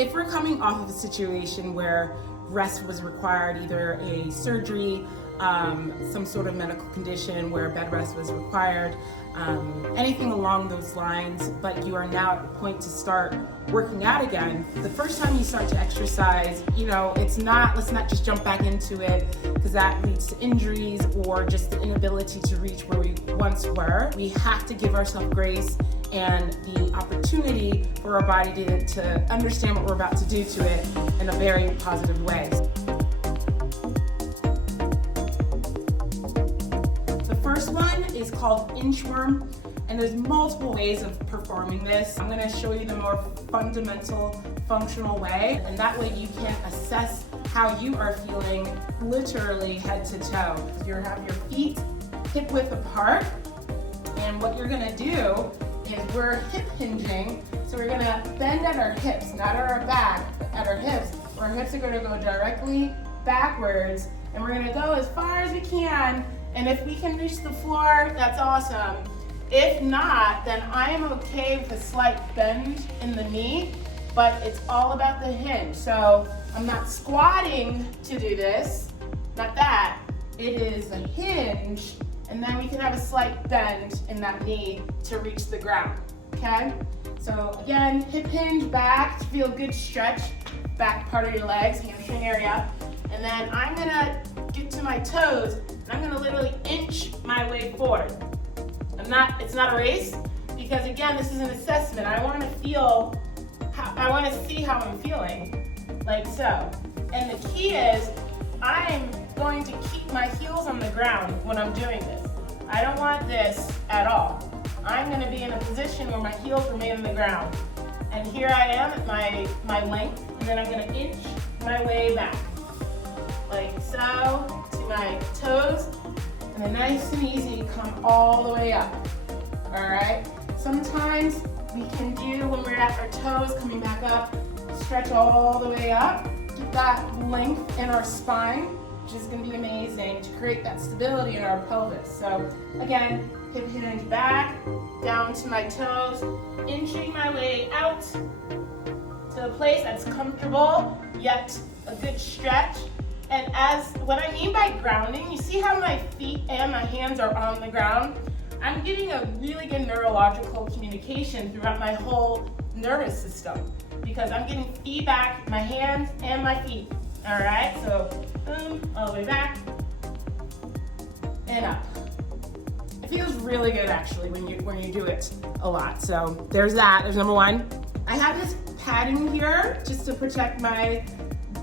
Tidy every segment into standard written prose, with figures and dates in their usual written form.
if we're coming off of a situation where rest was required, either a surgery, some sort of medical condition where bed rest was required, anything along those lines, but you are now at the point to start working out again, the first time you start to exercise, let's not just jump back into it, because that leads to injuries or just the inability to reach where we once were. We have to give ourselves grace and the opportunity for our body to understand what we're about to do to it in a very positive way. The first one is called inchworm, and there's multiple ways of performing this. I'm going to show you the more fundamental, functional way, and that way you can assess how you are feeling literally head to toe. You have your feet hip width apart, and what you're going to do is we're hip hinging, so we're going to bend at our hips, not at our back, but at our hips. Our hips are going to go directly backwards, and we're going to go as far as we can, and if we can reach the floor, that's awesome. If not, then I am okay with a slight bend in the knee, but it's all about the hinge. So I'm not squatting to do this, not that. It is a hinge, and then we can have a slight bend in that knee to reach the ground, okay? So again, hip hinge back to feel good stretch, back part of your legs, hamstring area. And then I'm gonna get to my toes, and I'm gonna literally inch my way forward. It's not a race, because again, this is an assessment. I wanna see how I'm feeling, like so. And the key is, I'm going to keep my heels on the ground when I'm doing this. I don't want this at all. I'm gonna be in a position where my heels remain on the ground. And here I am at my length, and then I'm gonna inch my way back. Like so, to my toes, and then nice and easy, come all the way up, all right? Sometimes we can do, when we're at our toes, coming back up, stretch all the way up, get that length in our spine, which is gonna be amazing to create that stability in our pelvis. So again, hip hinge back, down to my toes, inching my way out to a place that's comfortable, yet a good stretch. And what I mean by grounding, you see how my feet and my hands are on the ground? I'm getting a really good neurological communication throughout my whole nervous system, because I'm getting feedback, my hands and my feet. All right, so boom, all the way back and up. It feels really good actually when you do it a lot. So there's that, there's number one. I have this padding here just to protect my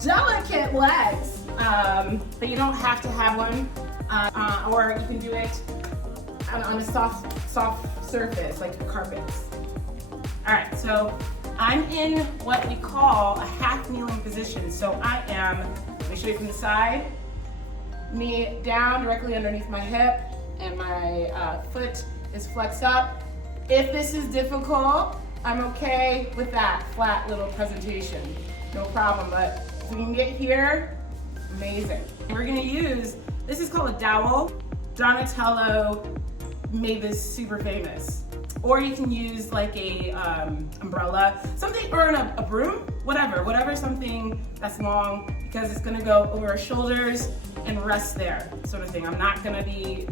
delicate legs, but you don't have to have one, or you can do it on a soft surface like carpets. All right, so I'm in what we call a half kneeling position. So I am, let me show you from the side, knee down directly underneath my hip, and my foot is flexed up. If this is difficult, I'm okay with that flat little presentation, no problem, but if we can get here, amazing. We're gonna use, this is called a dowel. Donatello made this super famous. Or you can use like a umbrella, something, or a broom, whatever, something that's long, because it's gonna go over our shoulders and rest there, sort of thing. I'm not gonna be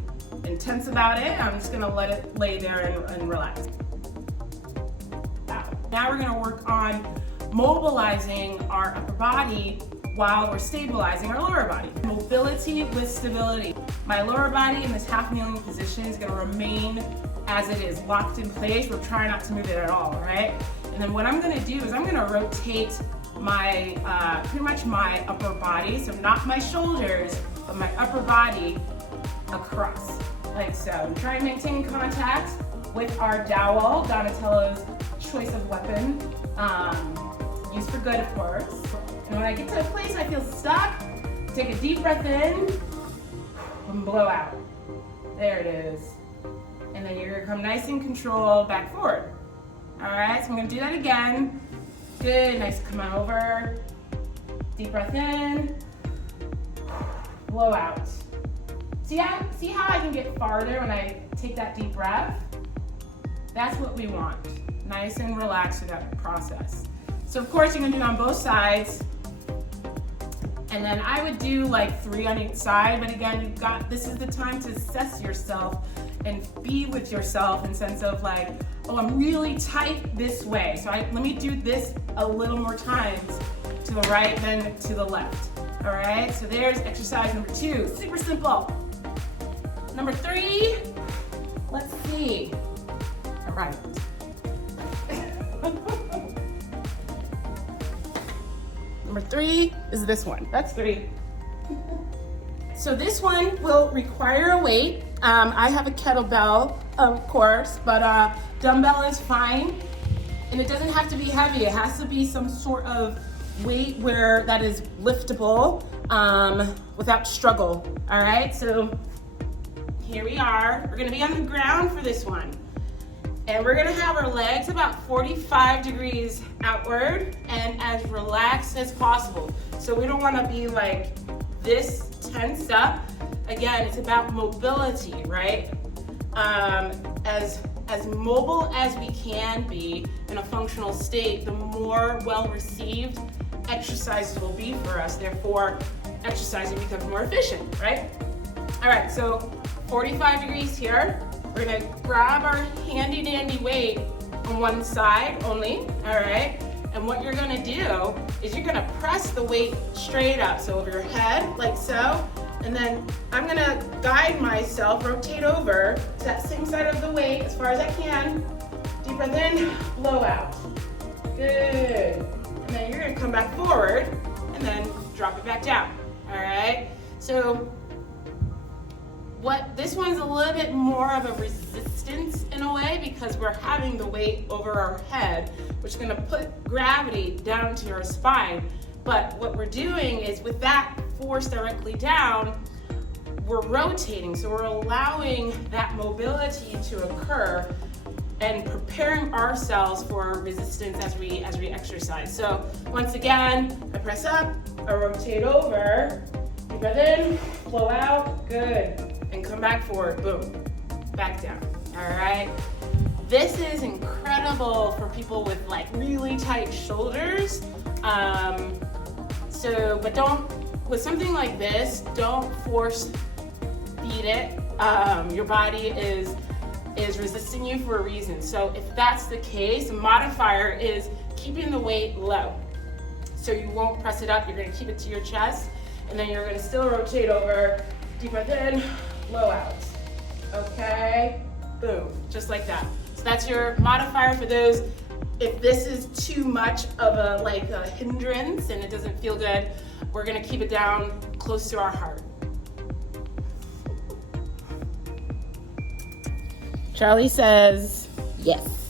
intense about it. I'm just gonna let it lay there and relax. Now we're gonna work on mobilizing our upper body while we're stabilizing our lower body. Mobility with stability. My lower body in this half kneeling position is gonna remain as it is, locked in place. We're trying not to move it at all, right? And then what I'm gonna do is I'm gonna rotate my, pretty much my upper body, so not my shoulders, but my upper body across, like so. Try and maintain contact with our dowel, Donatello's choice of weapon, used for good, of course. And when I get to a place I feel stuck, take a deep breath in and blow out. There it is. And then you're gonna come nice and controlled back forward. All right, so I'm gonna do that again. Good, nice, come on over. Deep breath in, blow out. See how I can get farther when I take that deep breath? That's what we want, nice and relaxed through that process. So of course you're gonna do it on both sides. And then I would do like 3 on each side, but again, this is the time to assess yourself and be with yourself in sense of like, oh, I'm really tight this way. So let me do this a little more times to the right than to the left. All right, so there's exercise number 2, super simple. Number 3, let's see. All right. Number 3 is this one. That's 3. So this one will require a weight. I have a kettlebell, of course, but dumbbell is fine. And it doesn't have to be heavy. It has to be some sort of weight that is liftable without struggle. All right, so here we are. We're gonna be on the ground for this one. And we're gonna have our legs about 45 degrees outward and as relaxed as possible. So we don't wanna be like this tensed up. Again, it's about mobility, right? As mobile as we can be in a functional state, the more well-received exercises will be for us. Therefore, exercising becomes more efficient, right? All right, so 45 degrees here. We're gonna grab our handy dandy weight on one side only, all right? And what you're gonna do is you're gonna press the weight straight up, so over your head, like so, and then I'm gonna guide myself, rotate over to that same side of the weight as far as I can. Deep breath in, blow out. Good. And then you're gonna come back forward and then drop it back down, all right? So this one's a little bit more of a resistance in a way because we're having the weight over our head, which is gonna put gravity down to your spine. But what we're doing is with that force directly down, we're rotating. So we're allowing that mobility to occur and preparing ourselves for resistance as we exercise. So once again, I press up, I rotate over, deep breath in, blow out, good. And come back forward, boom, back down, all right? This is incredible for people with like really tight shoulders. But with something like this, don't force feed it. Your body is resisting you for a reason. So if that's the case, a modifier is keeping the weight low. So you won't press it up, you're gonna keep it to your chest, and then you're gonna still rotate over, deep breath in, blow out, okay? Boom, just like that. So that's your modifier for those. If this is too much of a hindrance and it doesn't feel good, we're gonna keep it down close to our heart. Charlie says, yes.